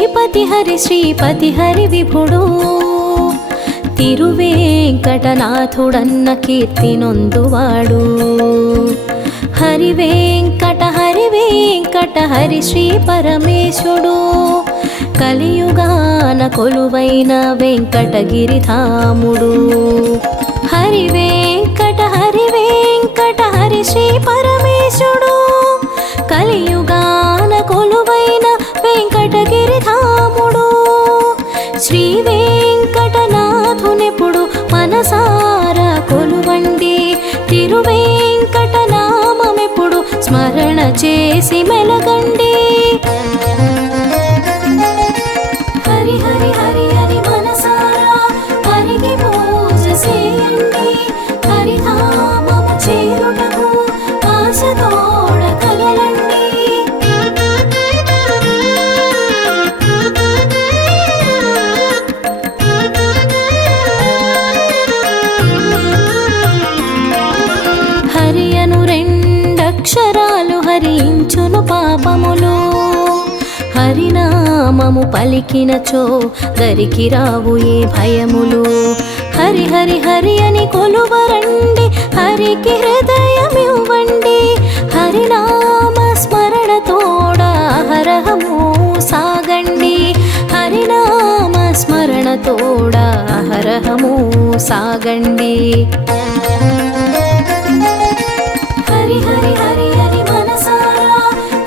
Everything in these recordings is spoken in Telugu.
శ్రీపతి హరి విభుడు తిరువేంకటనాథుడన్న కీర్తి నొందువాడు హరి వెంకట హరి శ్రీ పరమేశుడు కలియుగాన కొలువైన వెంకటగిరిధాముడు హరి వెంకట హరి శ్రీ పరమేశుడు కలియుగాన కొలువైన వెంకటగిరిధాముడు శ్రీ వెంకటనాథునెప్పుడు మనసారా కొలువండి తిరువేంకటనామమెప్పుడు స్మరణ చేసి మెలగండి హరి హరి హరి హరి మనసారా హరికి పూజ చేయండి హరిధామము చేరుటకు ఆశతోడ కదలండి హరి అను రెండక్షరాలు హరించును పాపములు హరినామము పలికినచో దరికి రావు ఏ భయములు హరి హరి హరి అని కొలువరండి హరికి హృదయమివ్వండి హరినామ స్మరణ తోడ అహరహము సాగండి హరినామ స్మరణ తోడ అహరహము సాగండి హరి హరి హరి హరి మనసారా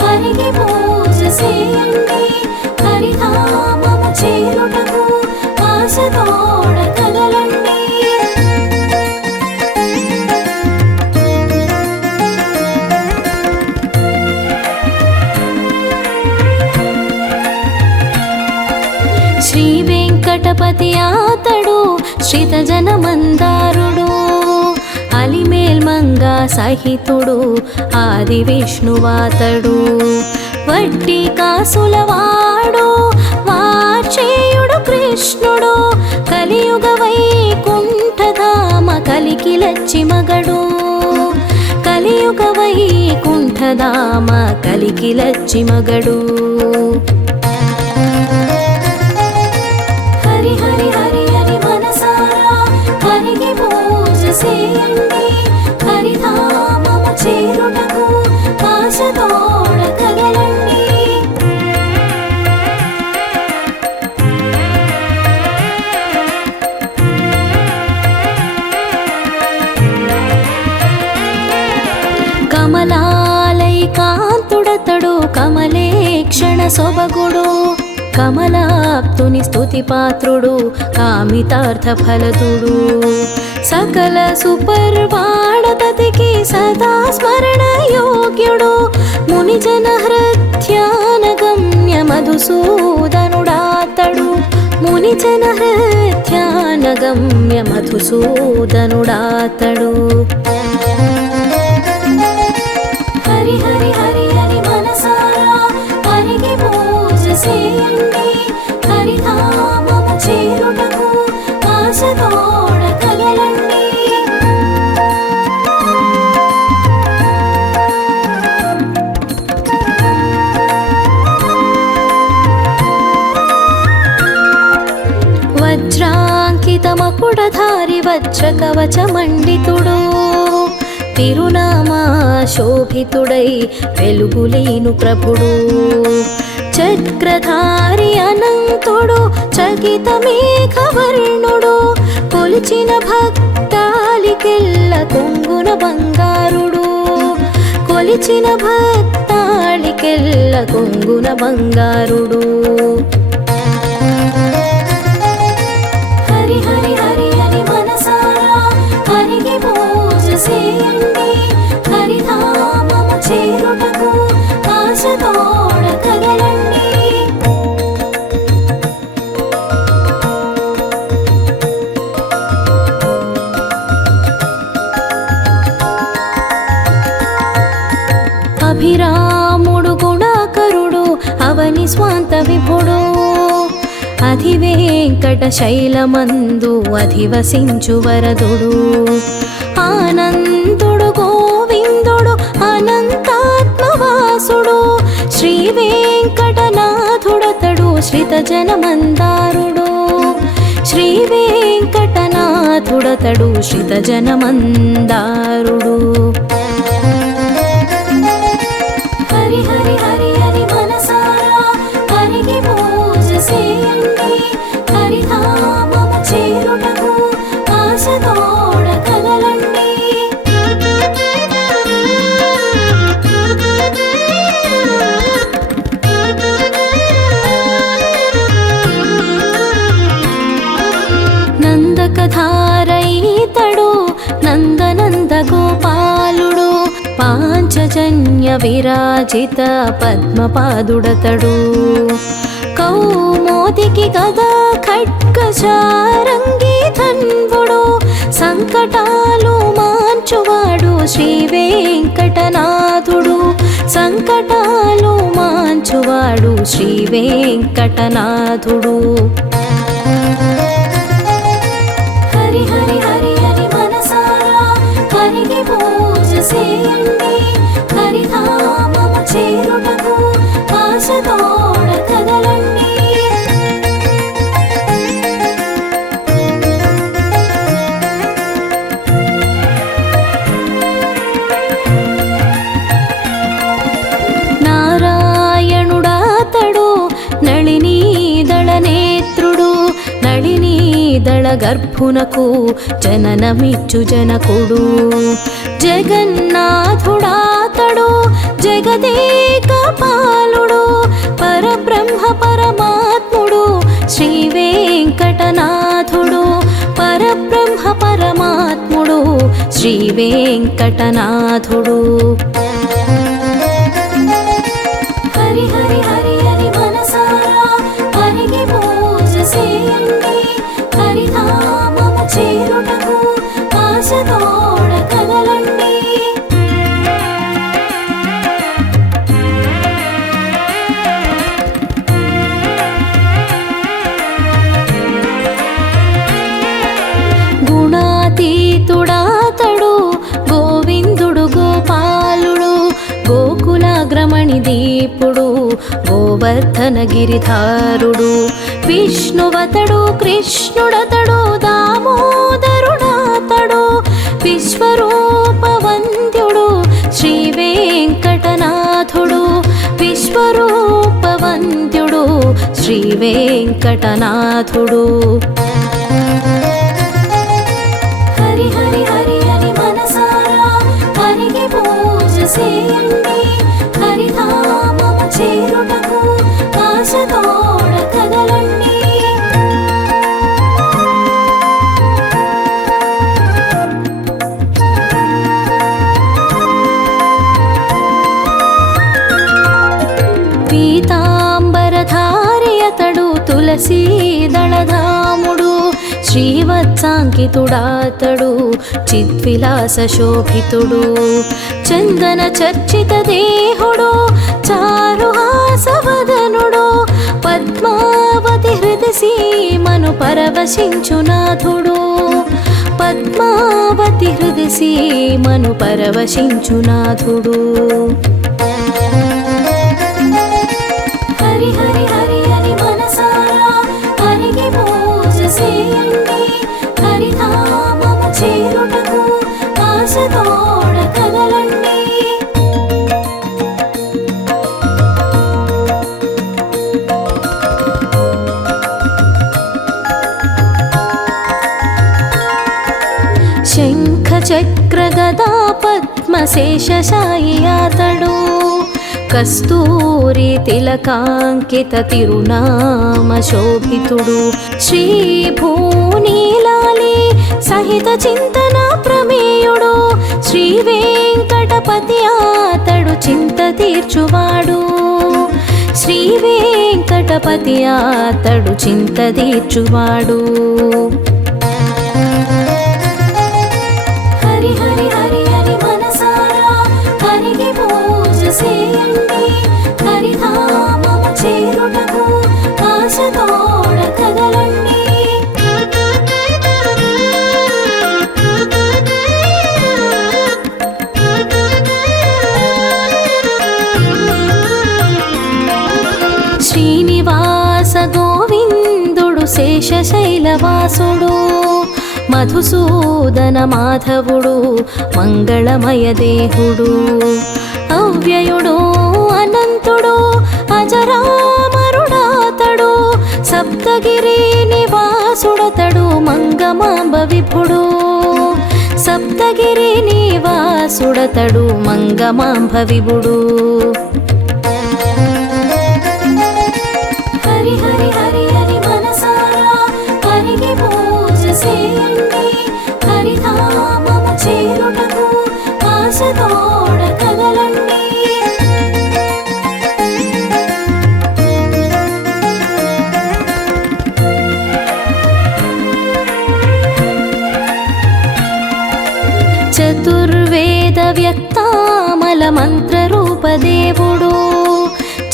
హరికి పూజ చేయండి హరిధామము చేరుటకు ఆశతోడ కదలండి శ్రీ వెంకటపతి ఆతడు శ్రితజన మందారుడు అలిమేల్మంగా సహితుడు ఆది విష్ణువాతడు వడ్డీ కాసులవాడు వాచేయుడు కృష్ణుడు కలియుగ వైకుంఠధామ కలికి లచ్చి మగడు కలియుగ వైకుంఠధామ కలికి లచ్చి మగడు హరి హరి హరి హరి మనసారా హరికి పూజ చేయండి హరిధామము చేరుటకు ఆశతోడ కదలండి కమలాలై కాంతుడతడు కమలేక్షణ సొబగుడు కమలాప్తుని స్తుతి పాత్రుడు కామితార్థ ఫలదుడు సకల సుపర్వాడతతికి సదా స్మరణ యోగ్యుడు మునిజన హృద్యాన గమ్య మధుసూదనుడాతడు మునిజన హృద్యాన గమ్య మధుసూదనుడాతడు హరి హరి హరి హరి మనసారా హరికి పూజ చేయండి హరిధామము చేరుటకు ఆశతోడ కదలండి వజ్రాంకితమకుడధారి వజ్రకవచమండితుడు తిరునామా శోభితుడై వెలుగులేను ప్రభుడు చక్రధారి అనంతుడు చకిత మేఘవర్ణుడు కొలిచిన భక్తాళికెల్ల కొంగున బంగారుడు కొలిచిన భక్తాళికెల్ల కొంగున బంగారుడు హరి హరి హరి హరి మనసారా హరికి పూజ చేయండి హరిధామము చేరుటకు ఆశతోడ కదలండి అభిరాముడు గుణాకరుడు అవని స్వాంత విభుడు అధివేంకట శైలమందు అధివసించు వరదుడు ఆనందుడు గోవిందుడు అనంతాత్మవాసుడు శ్రీ వెంకటనాథుడతడు శ్రీ పూజిత జనమందారుడు శ్రీ వెంకటనాథుడతడు శ్రిత జనమందారుడు. హరి హరి హరి హరి మనసారా హరికి పూజ చేయండి, హరిధామము చేరుటకు ఆశతోడ కదలండి. నందకధారయితడు నందనంద గోపాలుడు పాంచజన్య విరాజిత పద్మపాదుడతడు. కౌమోదికి గదా ఖడ్గచారంగి ధన్వుడు సంకటాలు మాంచువాడు శ్రీ వెంకటనాథుడు. సంకటాలు మాంచువాడు శ్రీ వెంకటనాథుడు. హరి హరి హరి హరి మనసారా హరికి పూజ చేయండి, హరిధామము చేరుటకు ఆశతోడ కదలండి. నారాయణుడాతడు నళినీదళ నేత్రుడు నళినీదళ గర్భునకు జననమిచ్చు జనకుడు. జగన్నాథుడాతడు జగదేక పాలుడు పరబ్రహ్మ పరమాత్ముడు శ్రీ వెంకటనాథుడు. పరబ్రహ్మ పరమాత్ముడు శ్రీ వెంకటనాథుడు. హరి హరి హరి హరి మనసారా హరికి పూజ చేయండి, హరిధామము చేరుటకు ఆశతోడ కదలండి. గుణాతీతుడాతడు గోవిందుడు గోపాలుడు గోకులాగ్రమణి దీపుడు గోవర్ధన గిరిధారుడు. విష్ణువతడు కృష్ణుడతడు దామోదరుడాతడు విశ్వరూప వంద్యుడు శ్రీ వెంకటనాథుడు. విశ్వరూప వంద్యుడు శ్రీ వెంకటనాథుడు. హరి హరి హరి హరి మనసారా హరికి పూజ చేయండి, హరిధామము చేరుటకు ఆశతోడ కదలండి. పీతాంబరధారియతడు తులసీదళధాముడు శ్రీవత్సాంకితుడాతడు చిద్విలాస శోభితుడు. చందన చర్చిత దేహుడు చారుహాసవదనుడు పద్మావతి హృది సీమను పరవశించునాథుడు. పద్మావతి హృది సీమను పరవశించునాథుడు. హరి హరి హరి హరి మనసారా హరికి పూజ చేయండి, హరిధామము చేరుటకు ఆశతోడ కదలండి. శంఖ చక్ర గదా పద్మశేషశాయి అతడు కస్తూరి తిలకాంకిత తిరునామ శోభితుడు. శ్రీ భూనీలాలి సహిత చింతన ప్రమేయుడు శ్రీ వెంకటపతి అతడు చింత తీర్చువాడు. శ్రీ వెంకటపతి అతడు చింత తీర్చువాడు. హరి హరి హరి హరి మనసారా హరికి పూజ చేయండి, హరిధామము చేరుటకు ఆశతోడ కదలండి. శ్రీనివాస శేషశైలవాసుడు మధుసూదన మాధవుడు మంగళమయ దేహుడు అవ్యయుడు అనంతుడు అజరామరుడాతడు సప్తగిరి నివాసుడతడు మంగమాంబ విభుడు సప్తగిరి నివాసుడతడు మంగమాంబ విభుడు హరి హరి హరి హరి మనసారా హరికి పూజ చేయండి హరిధామము చేరుటకు ఆశతోడ కదలండి చతుర్వేద వ్యక్తామల మంత్రరూపదేవుడు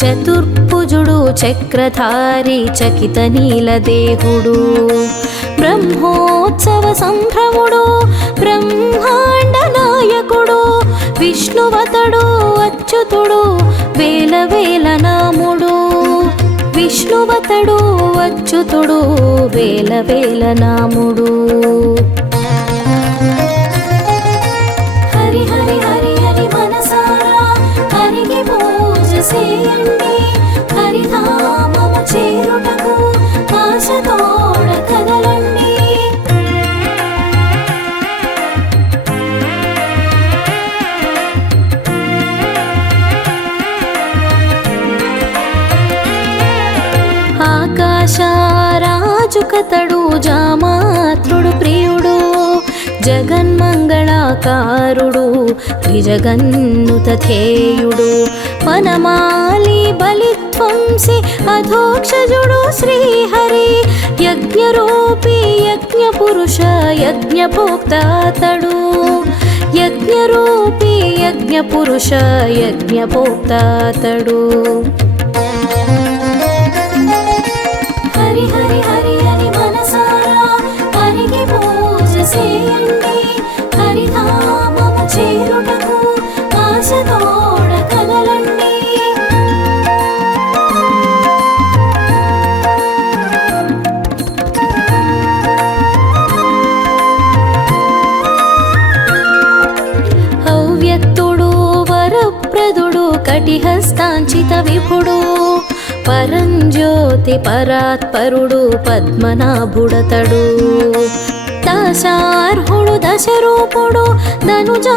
చతుర్భుజుడు చక్రధారి చకిత నీలదేహుడు బ్రహ్మోత్సవ సంభ్రముడు బ్రహ్మాండ నాయకుడు విష్ణువతడు అచ్యుతుడు వేల వేల నాముడు విష్ణువతడు అచ్యుతుడు వేల వేల నాముడు హరి హరి హరి హరి మనసారా హరికి పూజ చేయండి హరిధామము చేరుటకు ఆశతోడ కదలండి ఆకాశరాజుకతడు జామాత్రుడు ప్రియుడు జగన్మంగళాకారుడు త్రిజగన్నుత ధ్యేయుడు వనమాలి బలిధ్వంసి అధోక్షజుడు శ్రీహరి యజ్ఞరూపి యజ్ఞపురుష యజ్ఞభోక్తాతడు యజ్ఞరూపి యజ్ఞపురుష యజ్ఞభోక్తాతడు హరి హరి హరి హరి మనసారా హరికి పూజ చేయండి హరిధామము చేరుటకు ఆశతోడ కదలండి హవ్యక్తుడు వరప్రదుడు కటిహస్తాంచిత విభుడు పరంజ్యోతి పరాత్పరుడు పద్మనాభుడతడు దశార్హుడు దశరూపుడు ధనుజాంకుడాతడు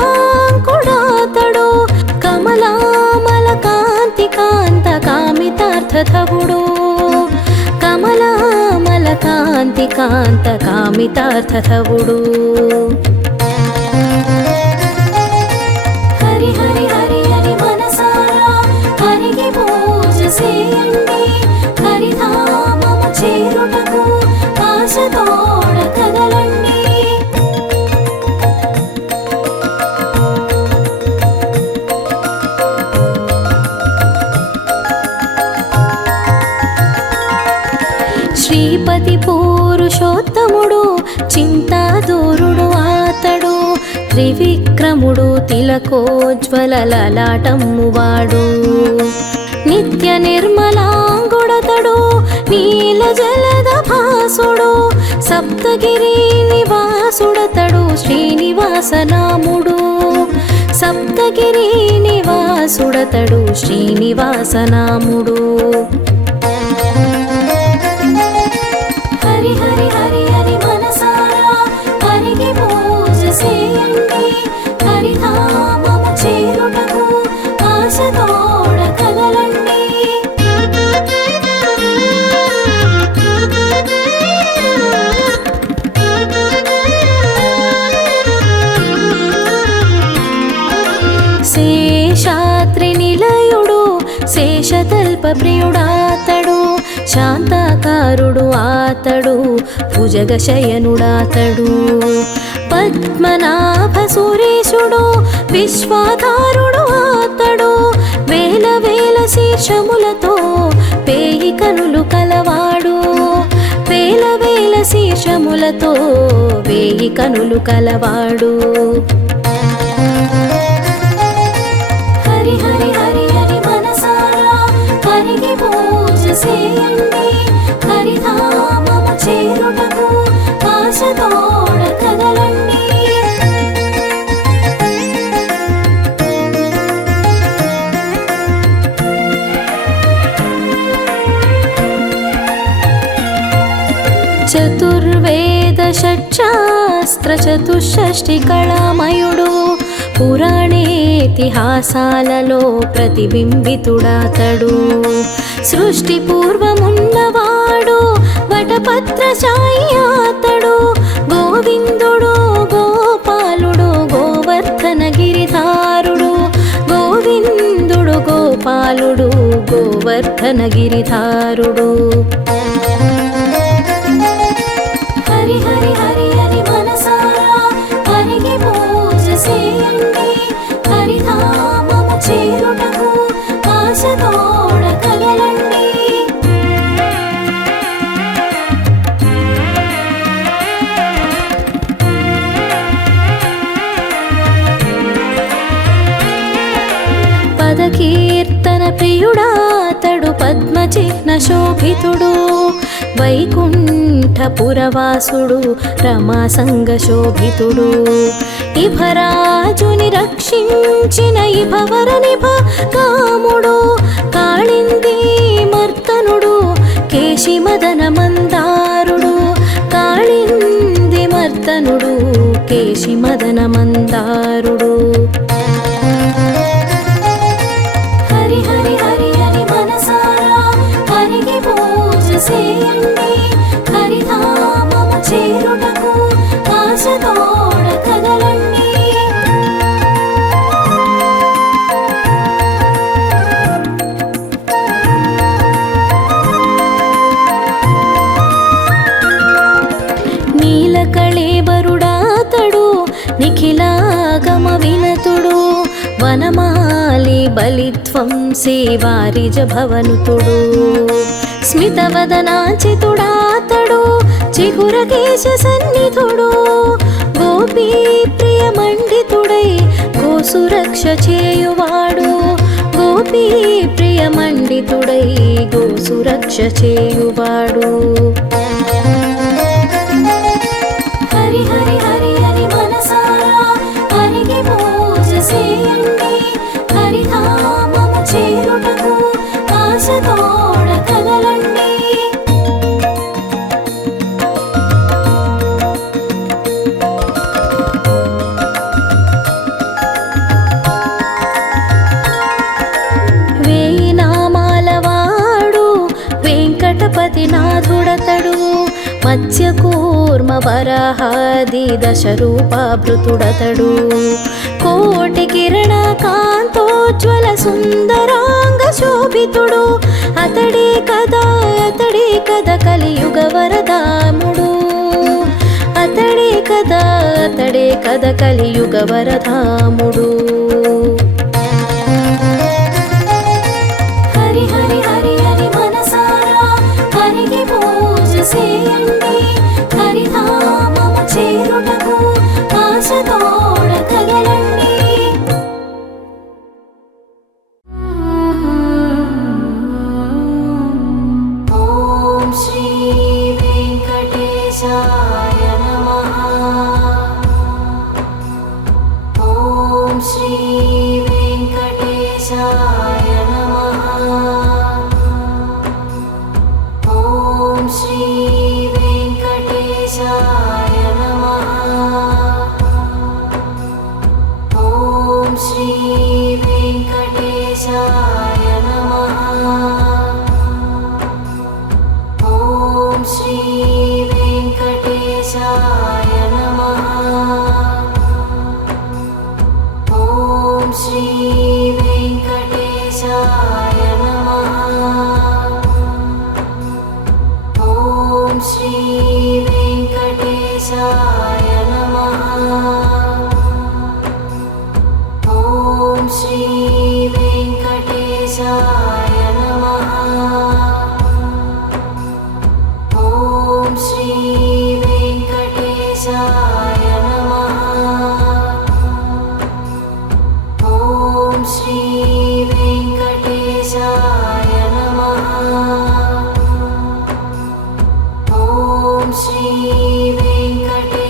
కమలామల కాంతి కాంత కామితార్థధవుడు కమలామల కాంతి కాంత కామితార్థధవుడు హరి హరి హరి హరి మనసారా హరికి పూజ చేయండి హరిధామము చేరుటకు ఆశతోడ కదలండి శ్రీపతి పురుషోత్తముడు చింతాదూరుడు ఆతడు త్రివిక్రముడు తిలకోజ్వల లలాటమ్మువాడు నిత్య నిర్మలాంగుడతడు నీల జలద భాసుడు సప్తగిరి నివాసుడతడు శ్రీనివాసనాముడు సప్తగిరి నివాసుడతడు శ్రీనివాసనాముడు హరి హరి హరి హరి మనసారా హరికి పూజ చేయండి హరిధామము చేరుటకు ఆశతోడ కదలండి శేషాద్రి నిలయుడు శేషతల్ప ప్రియుడాతడు శాంతాకారుడు ఆతడు భుజగశయనుడాతడు పద్మనాభ సురేశుడు విశ్వాధారుడు ఆతడు వేల వేల శీర్షములతో పేయి కనులు కలవాడు వేల వేల శీర్షములతో వేయి కనులు కలవాడు హరి హరి హరి హరి మనసారా హరికి పూజ చేయండి హరిధామము చతుర్వేద షట్శాస్త్ర చతుషష్టి కళామయుడు పురాణేతిహాసాలలో ప్రతిబింబితుడాతడు సృష్టి పూర్వమున్నవాడు వటపత్రశాయి అతడు గోవిందుడు గోపాలుడు గోవర్ధన గిరిధారుడు గోవిందుడు గోపాలుడు గోవర్ధన గిరిధారుడు హరి హరి హరి హరి మనసారా హరికి పూజ చేయండి హరిధామము చేరుటకు ఆశతోడ కదలండి పదకీర్తన ప్రియుడాతడు పద్మచిహ్న శోభితుడు వైకుంఠపురవాసుడు రమాసంగ శోభితుడు ఇభరాజుని రక్షించిన ఇభవర నిభ కాముడు కాళింది మర్తనుడు కేశి మదన మందారుడు కాళింది మర్తనుడు కేశి మదన మందారుడు హరి హరి హరి హరి మనసారా హరికి పూజ చేయండి హరిధామము చేరుటకు ఆశతోడ కదలండి నీలకళేబరుడాతడు నిఖిలాగమ వినతుడు వనమాలి బలిత్వం సేవారిజ భవనుతుడు స్మితవదనాచితుడాతడు చిగురకేశ సన్నిధుడు గోపీ ప్రియ మండితుడై గోసురక్ష చేయువాడు గోపీ ప్రియ మండితుడై గోసురక్ష చేయువాడు హరి హరి హరి హరి మనసారా హరికి పూజ చేయండి హరిధామము చేరుటకు ఆశతోడ కదలండి వేయి నామాలవాడు వెంకటపతి నాథుడతడు మత్స్యకూర్మ వరహాది దశరూపాభృతుడతడు కోటి కిరణ కాంతోజ్వల సుందరాంగ శోభితుడు అతడే కదా కలియుగ వరదాముడు అతడే కదా కలియుగ వరదాముడు హరి హరి హరి హరి మనసారా హరికి పూజ చేయండి హరిధామము చేరుటకు ఆశతోడ కదలండి ఓం శ్రీ వెంకటేశాయ నమః ఓం శ్రీ వెంకటేశాయ నమః ఓం శ్రీ వెంకటేశాయ నమః ఓం శ్రీ వెంకటేశాయ నమః ఓం శ్రీ వెంకటేశాయ నమః ఓం శ్రీ వెంకటేశాయ నమః ఓం శ్రీ వెంకటేశాయ నమః ఓం శ్రీ వెంకటేశాయ నమః ఓం శ్రీ వెంకటేశాయ నమః ఓం శ్రీ వెంకటేశాయ నమః ఓం శ్రీ వెంకటేశాయ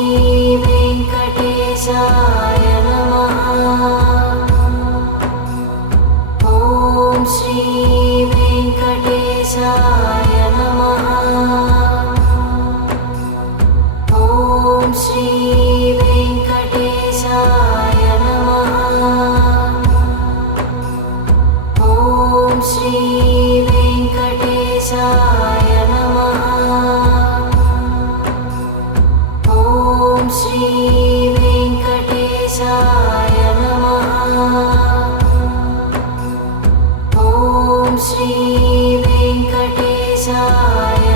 Shri Venkatesaya